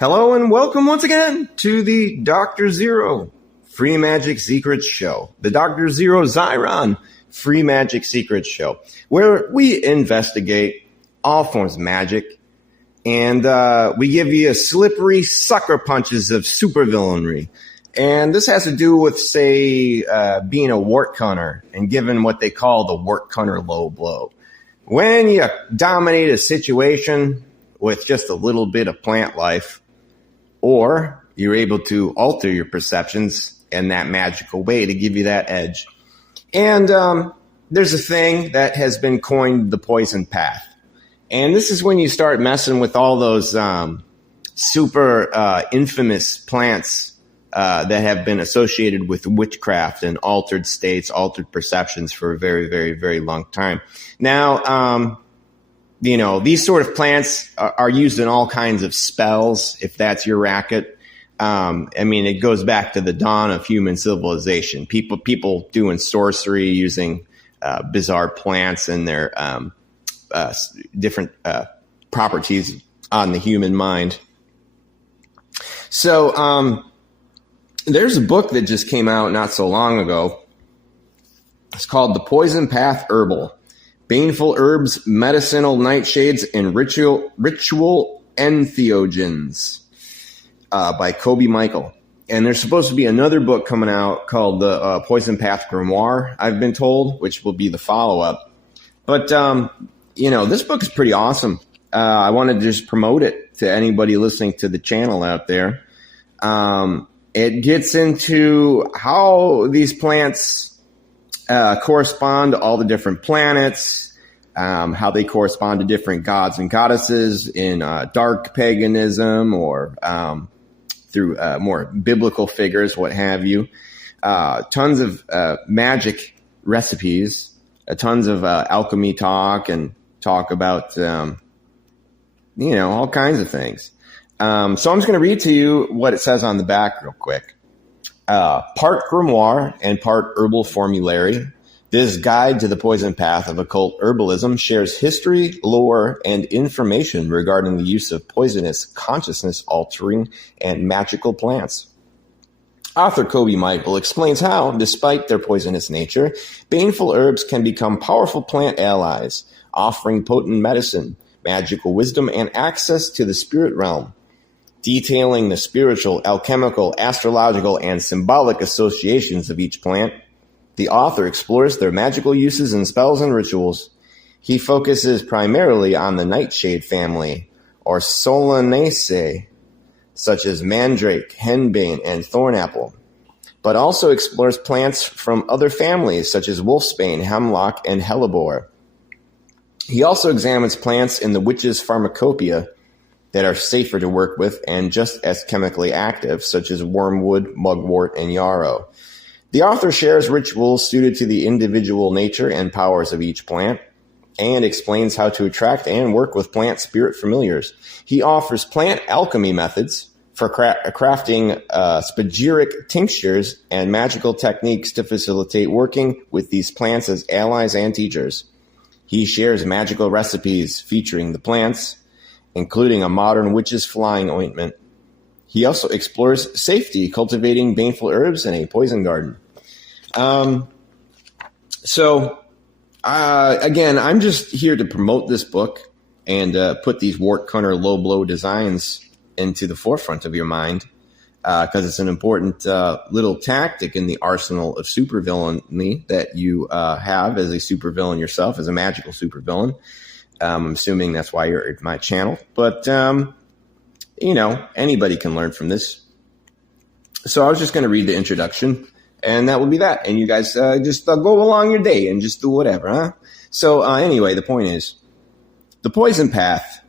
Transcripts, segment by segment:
Hello and welcome once again to the Dr. Zeero Free Magic Secrets Show, the Dr. Zeero Xiron Free Magic Secrets Show, where we investigate all forms of magic and we give you slippery sucker punches of supervillainry. And this has to do with, say, being a wart cunner and giving what they call the wart cunner low blow. When you dominate a situation with just a little bit of plant life, or you're able to alter your perceptions in that magical way to give you that edge. And there's a thing that has been coined the poison path. And this is when you start messing with all those super infamous plants that have been associated with witchcraft and altered states, altered perceptions for a very, very, very long time. Now, these sort of plants are used in all kinds of spells, if that's your racket. It goes back to the dawn of human civilization. People doing sorcery using bizarre plants and their different properties on the human mind. So there's a book that just came out not so long ago. It's called The Poison Path Herbal: Baneful Herbs, Medicinal Nightshades, and Ritual Entheogens by Kobe Michael. And there's supposed to be another book coming out called The Poison Path Grimoire, I've been told, which will be the follow-up. But, this book is pretty awesome. I wanted to just promote it to anybody listening to the channel out there. It gets into how these plants correspond to all the different planets, how they correspond to different gods and goddesses in dark paganism or through more biblical figures, what have you. Tons of magic recipes, tons of alchemy talk, and talk about, all kinds of things. So I'm just going to read to you what it says on the back real quick. Part grimoire and part herbal formulary, this guide to the poison path of occult herbalism shares history, lore, and information regarding the use of poisonous, consciousness-altering, and magical plants. Author Kobe Michael explains how, despite their poisonous nature, baneful herbs can become powerful plant allies, offering potent medicine, magical wisdom, and access to the spirit realm. Detailing the spiritual, alchemical, astrological, and symbolic associations of each plant, the author explores their magical uses in spells and rituals. He focuses primarily on the nightshade family, or Solanaceae, such as mandrake, henbane, and thornapple, but also explores plants from other families, such as wolfsbane, hemlock, and hellebore. He also examines plants in the witch's pharmacopoeia that are safer to work with and just as chemically active, such as wormwood, mugwort, and yarrow. The author shares rituals suited to the individual nature and powers of each plant, and explains how to attract and work with plant spirit familiars. He offers plant alchemy methods for crafting spagyric tinctures and magical techniques to facilitate working with these plants as allies and teachers. He shares magical recipes featuring the plants, including a modern witch's flying ointment. He also explores safety, cultivating baneful herbs in a poison garden. Again, I'm just here to promote this book and put these wart cunner low blow designs into the forefront of your mind, because it's an important little tactic in the arsenal of supervillainy that you have as a supervillain yourself, as a magical supervillain. I'm assuming that's why you're at my channel. But, anybody can learn from this. So I was just going to read the introduction, and that will be that. And you guys just go along your day and just do whatever, huh? So anyway, the point is, the poison path,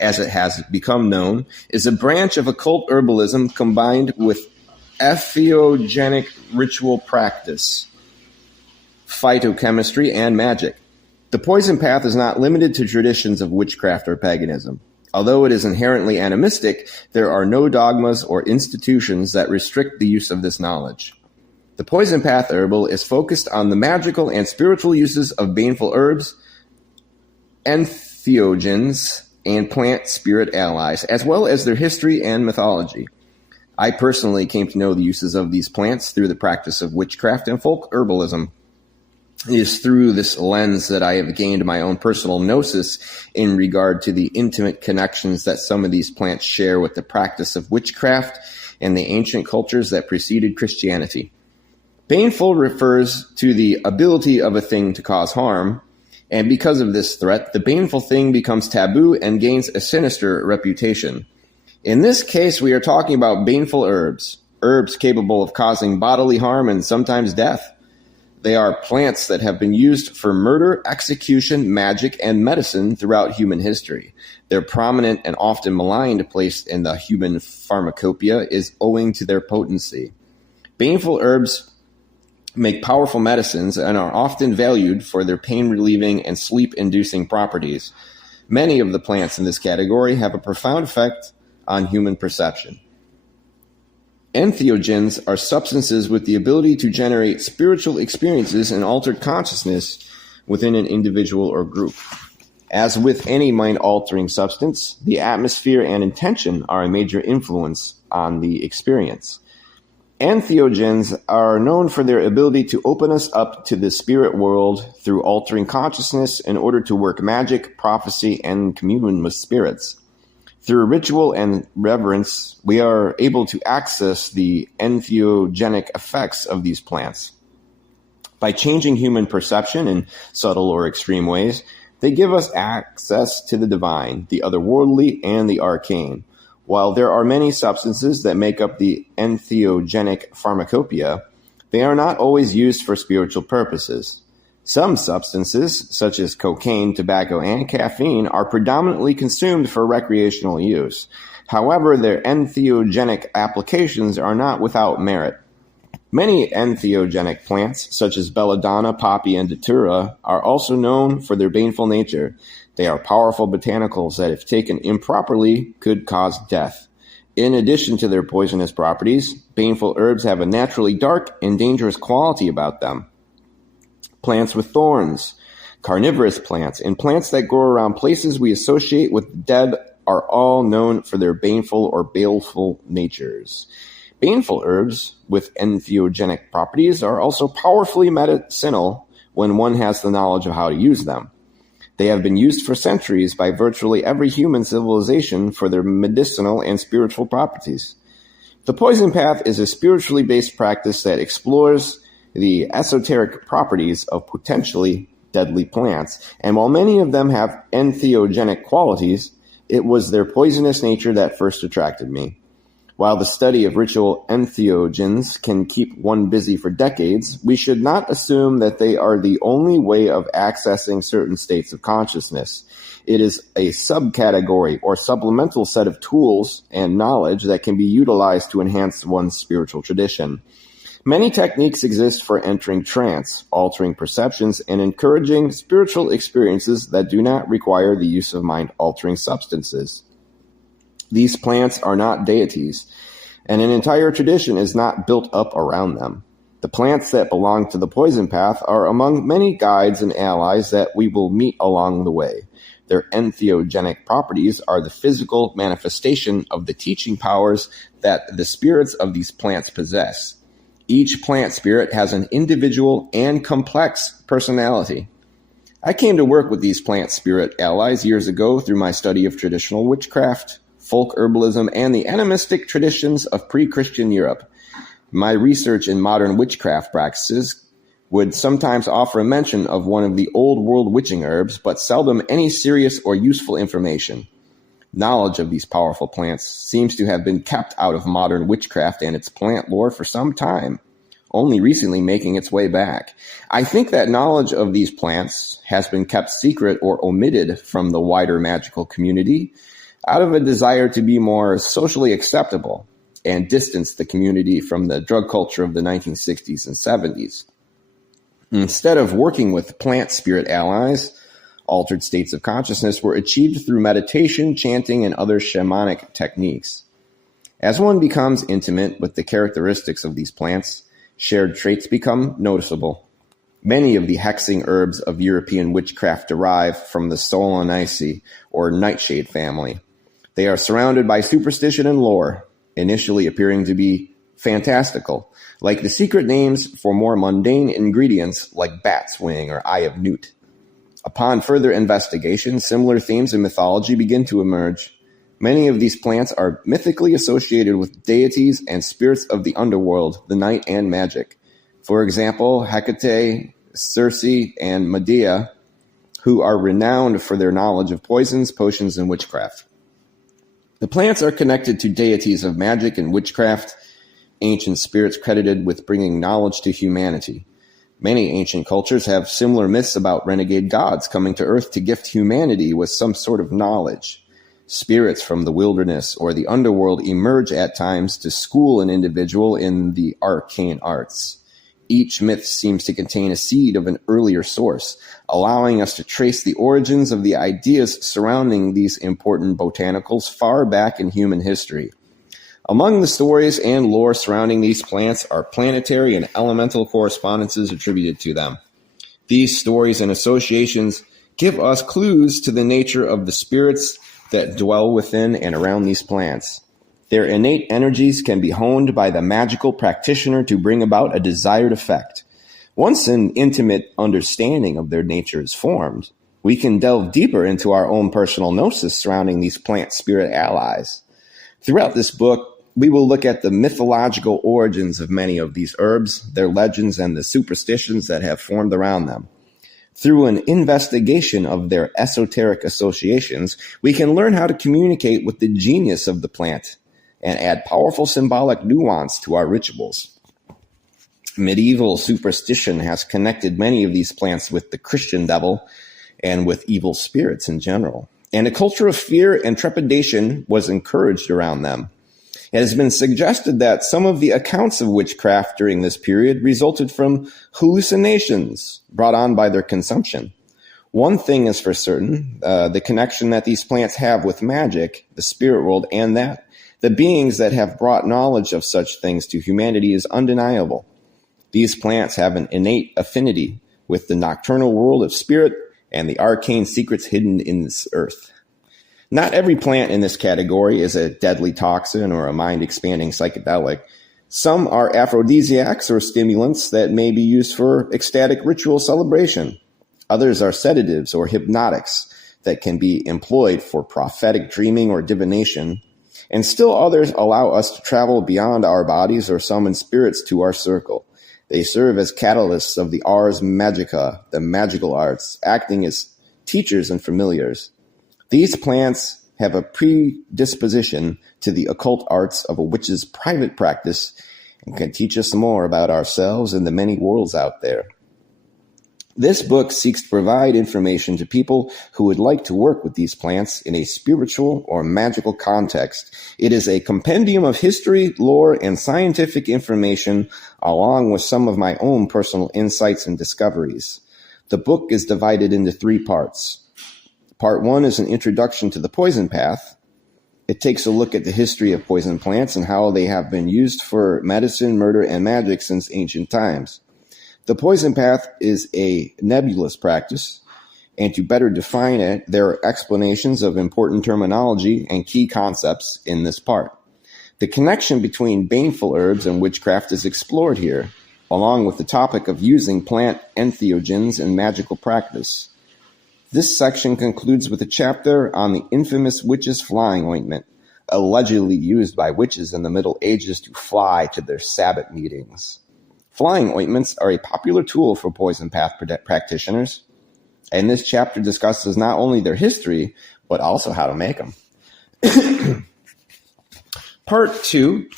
as it has become known, is a branch of occult herbalism combined with entheogenic ritual practice, phytochemistry, and magic. The poison path is not limited to traditions of witchcraft or paganism. Although it is inherently animistic, there are no dogmas or institutions that restrict the use of this knowledge. The poison path herbal is focused on the magical and spiritual uses of baneful herbs, entheogens, and plant spirit allies, as well as their history and mythology. I personally came to know the uses of these plants through the practice of witchcraft and folk herbalism. It is through this lens that I have gained my own personal gnosis in regard to the intimate connections that some of these plants share with the practice of witchcraft and the ancient cultures that preceded Christianity. Baneful refers to the ability of a thing to cause harm, and because of this threat, the baneful thing becomes taboo and gains a sinister reputation. In this case, we are talking about baneful herbs, herbs capable of causing bodily harm and sometimes death. They are plants that have been used for murder, execution, magic, and medicine throughout human history. Their prominent and often maligned place in the human pharmacopoeia is owing to their potency. Baneful herbs make powerful medicines and are often valued for their pain-relieving and sleep-inducing properties. Many of the plants in this category have a profound effect on human perception. Entheogens are substances with the ability to generate spiritual experiences and altered consciousness within an individual or group. As with any mind-altering substance, the atmosphere and intention are a major influence on the experience. Entheogens are known for their ability to open us up to the spirit world through altering consciousness in order to work magic, prophecy, and commune with spirits. Through ritual and reverence, we are able to access the entheogenic effects of these plants. By changing human perception in subtle or extreme ways, they give us access to the divine, the otherworldly, and the arcane. While there are many substances that make up the entheogenic pharmacopoeia, they are not always used for spiritual purposes. Some substances, such as cocaine, tobacco, and caffeine, are predominantly consumed for recreational use. However, their entheogenic applications are not without merit. Many entheogenic plants, such as belladonna, poppy, and datura, are also known for their baneful nature. They are powerful botanicals that, if taken improperly, could cause death. In addition to their poisonous properties, baneful herbs have a naturally dark and dangerous quality about them. Plants with thorns, carnivorous plants, and plants that grow around places we associate with the dead are all known for their baneful or baleful natures. Baneful herbs with entheogenic properties are also powerfully medicinal when one has the knowledge of how to use them. They have been used for centuries by virtually every human civilization for their medicinal and spiritual properties. The poison path is a spiritually based practice that explores the esoteric properties of potentially deadly plants, and while many of them have entheogenic qualities, it was their poisonous nature that first attracted me. While the study of ritual entheogens can keep one busy for decades, we should not assume that they are the only way of accessing certain states of consciousness. It is a subcategory or supplemental set of tools and knowledge that can be utilized to enhance one's spiritual tradition. Many techniques exist for entering trance, altering perceptions, and encouraging spiritual experiences that do not require the use of mind-altering substances. These plants are not deities, and an entire tradition is not built up around them. The plants that belong to the poison path are among many guides and allies that we will meet along the way. Their entheogenic properties are the physical manifestation of the teaching powers that the spirits of these plants possess. Each plant spirit has an individual and complex personality. I came to work with these plant spirit allies years ago through my study of traditional witchcraft, folk herbalism, and the animistic traditions of pre-Christian Europe. My research in modern witchcraft practices would sometimes offer a mention of one of the old world witching herbs, but seldom any serious or useful information. Knowledge of these powerful plants seems to have been kept out of modern witchcraft and its plant lore for some time, only recently making its way back. I think that knowledge of these plants has been kept secret or omitted from the wider magical community out of a desire to be more socially acceptable and distance the community from the drug culture of the 1960s and 70s. Instead of working with plant spirit allies, altered states of consciousness were achieved through meditation, chanting, and other shamanic techniques. As one becomes intimate with the characteristics of these plants, shared traits become noticeable. Many of the hexing herbs of European witchcraft derive from the Solanaceae or nightshade family. They are surrounded by superstition and lore, initially appearing to be fantastical, like the secret names for more mundane ingredients like bat's wing or eye of newt. Upon further investigation, similar themes in mythology begin to emerge. Many of these plants are mythically associated with deities and spirits of the underworld, the night, and magic. For example, Hecate, Circe, and Medea, who are renowned for their knowledge of poisons, potions, and witchcraft. The plants are connected to deities of magic and witchcraft, ancient spirits credited with bringing knowledge to humanity. Many ancient cultures have similar myths about renegade gods coming to Earth to gift humanity with some sort of knowledge. Spirits from the wilderness or the underworld emerge at times to school an individual in the arcane arts. Each myth seems to contain a seed of an earlier source, allowing us to trace the origins of the ideas surrounding these important botanicals far back in human history. Among the stories and lore surrounding these plants are planetary and elemental correspondences attributed to them. These stories and associations give us clues to the nature of the spirits that dwell within and around these plants. Their innate energies can be honed by the magical practitioner to bring about a desired effect. Once an intimate understanding of their nature is formed, we can delve deeper into our own personal gnosis surrounding these plant spirit allies. Throughout this book, we will look at the mythological origins of many of these herbs, their legends, and the superstitions that have formed around them. Through an investigation of their esoteric associations, we can learn how to communicate with the genius of the plant and add powerful symbolic nuance to our rituals. Medieval superstition has connected many of these plants with the Christian devil and with evil spirits in general, and a culture of fear and trepidation was encouraged around them. It has been suggested that some of the accounts of witchcraft during this period resulted from hallucinations brought on by their consumption. One thing is for certain, the connection that these plants have with magic, the spirit world, and that the beings that have brought knowledge of such things to humanity is undeniable. These plants have an innate affinity with the nocturnal world of spirit and the arcane secrets hidden in this earth. Not every plant in this category is a deadly toxin or a mind-expanding psychedelic. Some are aphrodisiacs or stimulants that may be used for ecstatic ritual celebration. Others are sedatives or hypnotics that can be employed for prophetic dreaming or divination. And still others allow us to travel beyond our bodies or summon spirits to our circle. They serve as catalysts of the ars magica, the magical arts, acting as teachers and familiars. These plants have a predisposition to the occult arts of a witch's private practice and can teach us more about ourselves and the many worlds out there. This book seeks to provide information to people who would like to work with these plants in a spiritual or magical context. It is a compendium of history, lore, and scientific information, along with some of my own personal insights and discoveries. The book is divided into 3 parts. Part 1 is an introduction to the poison path. It takes a look at the history of poison plants and how they have been used for medicine, murder, and magic since ancient times. The poison path is a nebulous practice, and to better define it, there are explanations of important terminology and key concepts in this part. The connection between baneful herbs and witchcraft is explored here, along with the topic of using plant entheogens in magical practice. This section concludes with a chapter on the infamous witch's flying ointment, allegedly used by witches in the Middle Ages to fly to their Sabbath meetings. Flying ointments are a popular tool for poison path practitioners, and this chapter discusses not only their history, but also how to make them. Part 2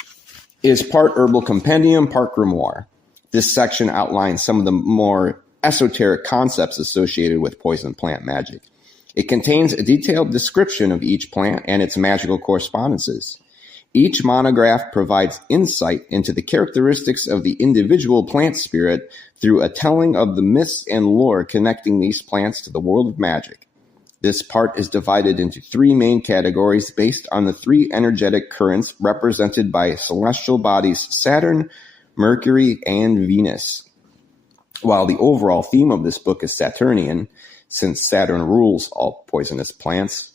is part herbal compendium, part grimoire. This section outlines some of the more esoteric concepts associated with poison plant magic. It contains a detailed description of each plant and its magical correspondences. Each monograph provides insight into the characteristics of the individual plant spirit through a telling of the myths and lore connecting these plants to the world of magic. This part is divided into 3 main categories based on the 3 energetic currents represented by celestial bodies Saturn, Mercury, and Venus. While the overall theme of this book is Saturnian, since Saturn rules all poisonous plants,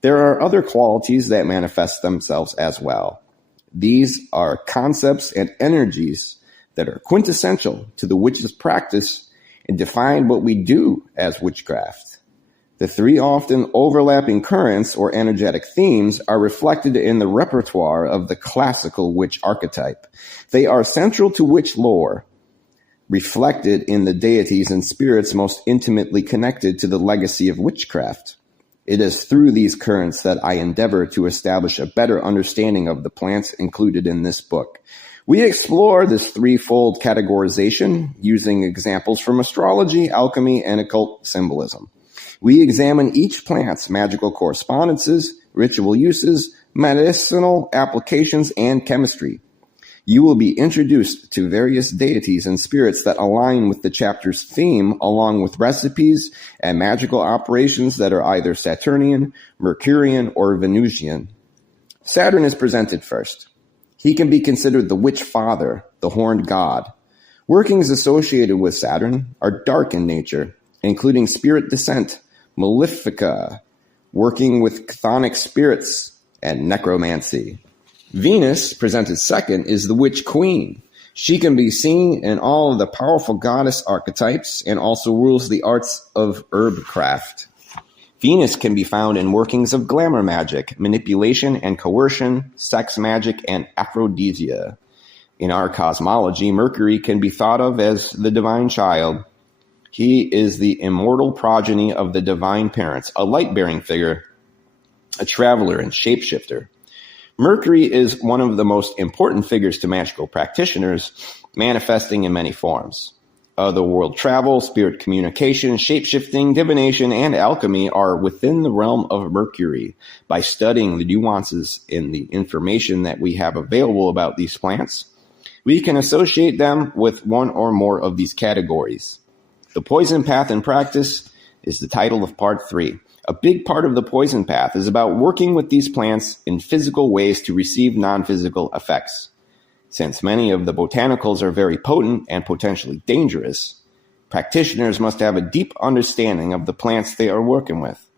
there are other qualities that manifest themselves as well. These are concepts and energies that are quintessential to the witch's practice and define what we do as witchcraft. The three often overlapping currents or energetic themes are reflected in the repertoire of the classical witch archetype. They are central to witch lore, reflected in the deities and spirits most intimately connected to the legacy of witchcraft. It is through these currents that I endeavor to establish a better understanding of the plants included in this book. We explore this threefold categorization using examples from astrology, alchemy, and occult symbolism. We examine each plant's magical correspondences, ritual uses, medicinal applications, and chemistry. You will be introduced to various deities and spirits that align with the chapter's theme, along with recipes and magical operations that are either Saturnian, Mercurian, or Venusian. Saturn is presented first. He can be considered the witch father, the horned god. Workings associated with Saturn are dark in nature, including spirit descent, malefica, working with chthonic spirits, and necromancy. Venus, presented second, is the witch queen. She can be seen in all of the powerful goddess archetypes and also rules the arts of herb craft. Venus can be found in workings of glamour magic, manipulation and coercion, sex magic, and aphrodisia. In our cosmology, Mercury can be thought of as the divine child. He is the immortal progeny of the divine parents, a light-bearing figure, a traveler and shapeshifter. Mercury is one of the most important figures to magical practitioners, manifesting in many forms. Otherworld travel, spirit communication, shapeshifting, divination, and alchemy are within the realm of Mercury. By studying the nuances in the information that we have available about these plants, we can associate them with one or more of these categories. The Poison Path in Practice is the title of Part 3. A big part of the Poison Path is about working with these plants in physical ways to receive non-physical effects. Since many of the botanicals are very potent and potentially dangerous, practitioners must have a deep understanding of the plants they are working with.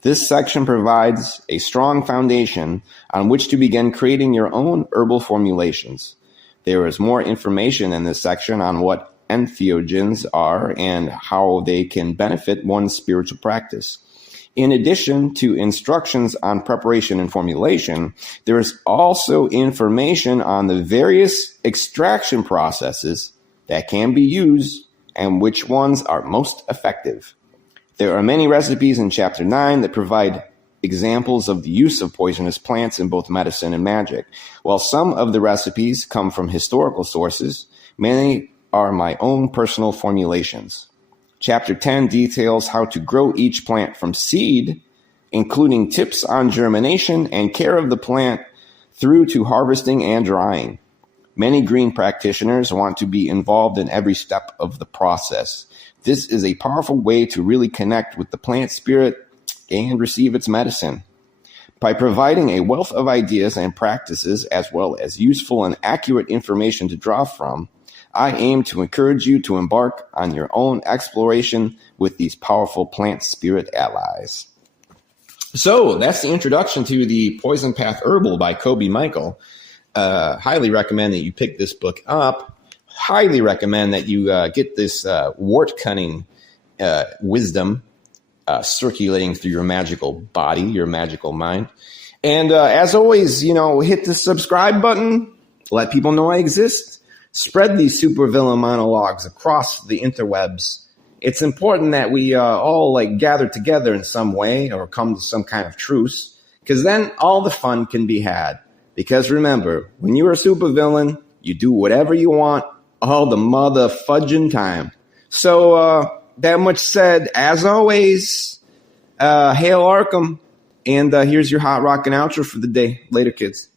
This section provides a strong foundation on which to begin creating your own herbal formulations. There is more information in this section on what entheogens are and how they can benefit one's spiritual practice. In addition to instructions on preparation and formulation, there is also information on the various extraction processes that can be used and which ones are most effective. There are many recipes in Chapter 9 that provide examples of the use of poisonous plants in both medicine and magic. While some of the recipes come from historical sources, many are my own personal formulations. Chapter 10 details how to grow each plant from seed, including tips on germination and care of the plant through to harvesting and drying. Many green practitioners want to be involved in every step of the process. This is a powerful way to really connect with the plant spirit and receive its medicine. By providing a wealth of ideas and practices as well as useful and accurate information to draw from, I aim to encourage you to embark on your own exploration with these powerful plant spirit allies. So that's the introduction to the Poison Path Herbal by Kobe Michael. Highly recommend that you pick this book up. Highly recommend that you get this wart cunning wisdom circulating through your magical body, your magical mind. And as always, hit the subscribe button. Let people know I exist. Spread these supervillain monologues across the interwebs. It's important that we all gather together in some way or come to some kind of truce, because then all the fun can be had. Because remember, when you're a supervillain, you do whatever you want all the mother fudging time. So that much said, as always, hail Arkham, and here's your hot rockin' outro for the day. Later, kids.